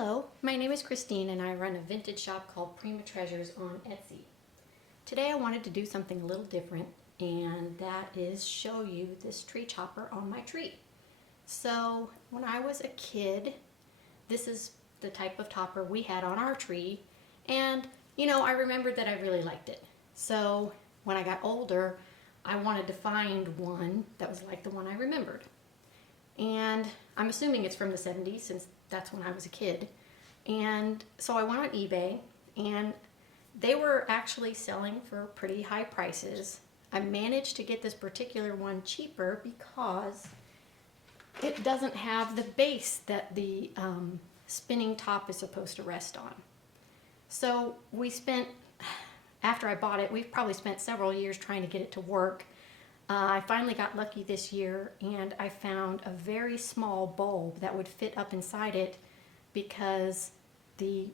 Hello, my name is Christine and I run a vintage shop called Prima Treasures on Etsy. Today I wanted to do something a little different, and that is show you this tree topper on my tree. So when I was a kid, this is the type of topper we had on our tree, and I remembered that I really liked it. So when I got older, I wanted to find one that was like the one I remembered. And I'm assuming it's from the 70s since that's when I was a kid. And so I went on eBay and they were actually selling for pretty high prices. I managed to get this particular one cheaper because it doesn't have the base that the spinning top is supposed to rest on. So after I bought it, we've probably spent several years trying to get it to work. I finally got lucky this year and I found a very small bulb that would fit up inside it, because the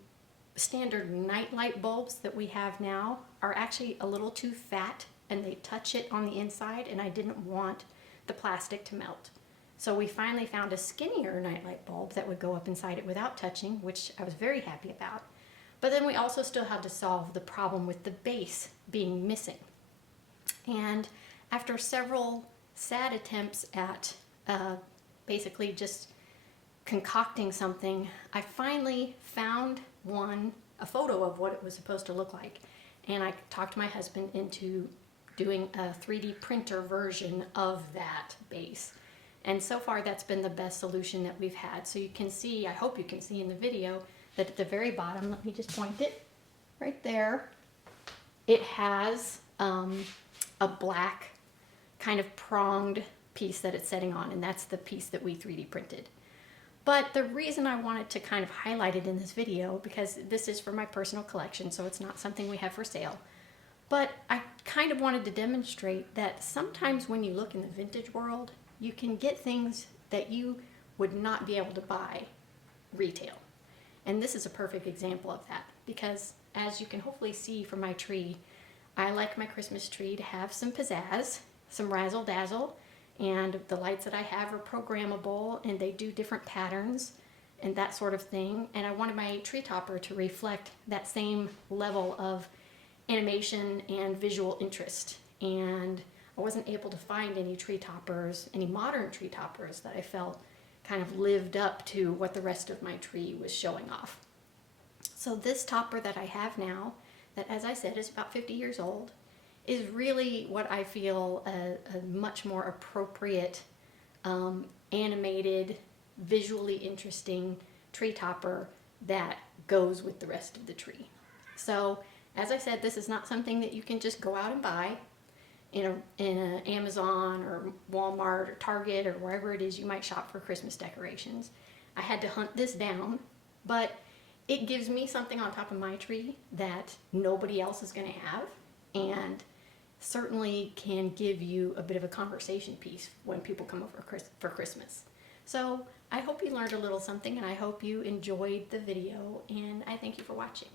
standard nightlight bulbs that we have now are actually a little too fat and they touch it on the inside, and I didn't want the plastic to melt. So we finally found a skinnier nightlight bulb that would go up inside it without touching, which I was very happy about. But then we also still had to solve the problem with the base being missing. And after several sad attempts at basically just concocting something, I finally found a photo of what it was supposed to look like. And I talked my husband into doing a 3D printer version of that base. And so far that's been the best solution that we've had. So you can see, I hope you can see in the video, that at the very bottom, let me just point it right there, it has a black kind of pronged piece that it's setting on, and that's the piece that we 3D printed. But the reason I wanted to kind of highlight it in this video, because this is for my personal collection, so it's not something we have for sale, but I kind of wanted to demonstrate that sometimes when you look in the vintage world, you can get things that you would not be able to buy retail. And this is a perfect example of that, because as you can hopefully see from my tree, I like my Christmas tree to have some pizzazz, some razzle dazzle, and the lights that I have are programmable and they do different patterns and that sort of thing. And I wanted my tree topper to reflect that same level of animation and visual interest. And I wasn't able to find any tree toppers, any modern tree toppers that I felt kind of lived up to what the rest of my tree was showing off. So this topper that I have now, that as I said is about 50 years old, is really what I feel a much more appropriate, animated, visually interesting tree topper that goes with the rest of the tree. So as I said, this is not something that you can just go out and buy in an Amazon or Walmart or Target or wherever it is you might shop for Christmas decorations. I had to hunt this down, but it gives me something on top of my tree that nobody else is going to have, and certainly can give you a bit of a conversation piece when people come over for Christmas. So I hope you learned a little something, and I hope you enjoyed the video, and I thank you for watching.